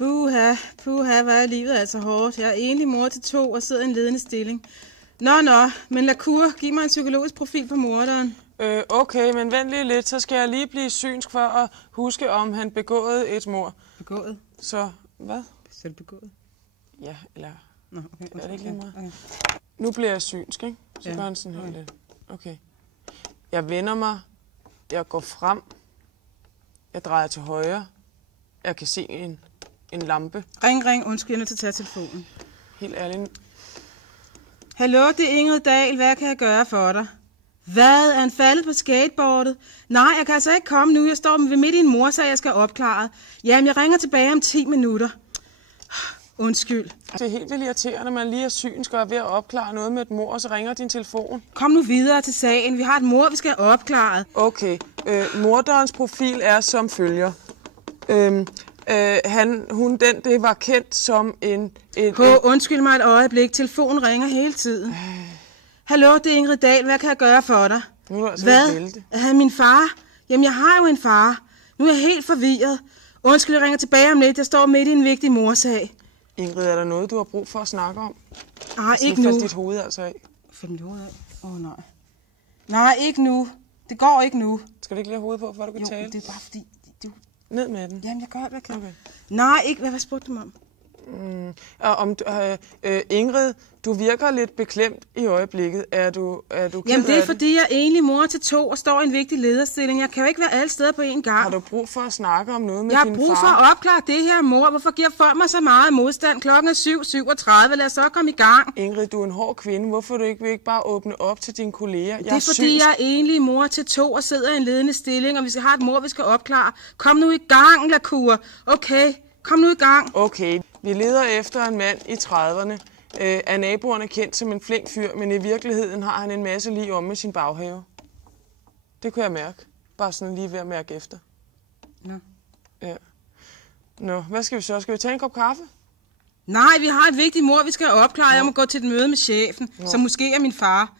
Puha, hvor er livet altså hårdt. Jeg er enlig mor til 2 og sidder i en ledende stilling. Nå, men Lacour, giv mig en psykologisk profil på morderen. Okay, men vent lige lidt, så skal jeg lige blive synsk for at huske, om han begåede et mord. Begået? Så, hvad? Selv begået? Ja, eller... Nå, okay. Er det ikke lige meget? Okay. Nu bliver jeg synsk, ikke? Så gør han sådan her lidt. Okay. Jeg vender mig. Jeg går frem. Jeg drejer til højre. Jeg kan se en lampe. Ring. Undskyld, jeg er nødt til at tage telefonen. Helt ærligt. Hallo, det er Ingrid Dahl. Hvad kan jeg gøre for dig? Hvad? Er han faldet på skateboardet? Nej, jeg kan altså ikke komme nu. Jeg står midt i en morsag, jeg skal opklare. Jamen, jeg ringer tilbage om 10 minutter. Undskyld. Det er helt vildt irriterende, når man lige er synsk og er ved at opklare noget med et mord, og så ringer din telefon. Kom nu videre til sagen. Vi har et mord, vi skal have opklaret. Okay. Morderens profil er som følger. Det var kendt som Undskyld mig et øjeblik. Telefonen ringer hele tiden. Hallo, det er Ingrid Dahl. Hvad kan jeg gøre for dig? Nu er du altså hvad? Vælte. Er han min far? Jamen, jeg har jo en far. Nu er jeg helt forvirret. Undskyld, jeg ringer tilbage om lidt. Jeg står midt i en vigtig morsag. Ingrid, er der noget, du har brug for at snakke om? Nej, ikke nu. Faldt dit hoved altså af? Faldt mit hoved af? Nej. Nej, ikke nu. Det går ikke nu. Skal du ikke lige have hovedet på, for du kan tale? Jo, det er bare fordi... Ned med den. Jamen, jeg gør, hvad jeg kan. Okay. Nej, ikke. Hvad spurgte du mig om? Ingrid, du virker lidt beklemt i øjeblikket. Er du Jamen, det er fordi, jeg er enlig mor til 2 og står i en vigtig lederstilling. Jeg kan jo ikke være alle steder på én gang. Har du brug for at snakke om noget med din far? Jeg har brug for at opklare det her mor. Hvorfor giver folk mig så meget modstand? Klokken er 7:37. Lad os så komme i gang. Ingrid, du er en hård kvinde. Hvorfor vil du ikke bare åbne op til dine kolleger? Det er fordi, jeg er enlig mor til 2 og sidder i en ledende stilling, og vi skal have et mor, vi skal opklare. Kom nu i gang, Lacour. Okay, kom nu i gang. Okay, vi leder efter en mand i 30'erne. Er naboerne kendt som en flink fyr, men i virkeligheden har han en masse lige om med sin baghave. Det kunne jeg mærke. Bare sådan lige ved at mærke efter. Nå. Ja. Nå, hvad skal vi så? Skal vi tage en kop kaffe? Nej, vi har et vigtigt mord, vi skal opklare. Jeg må gå til et møde med chefen, som måske er min far.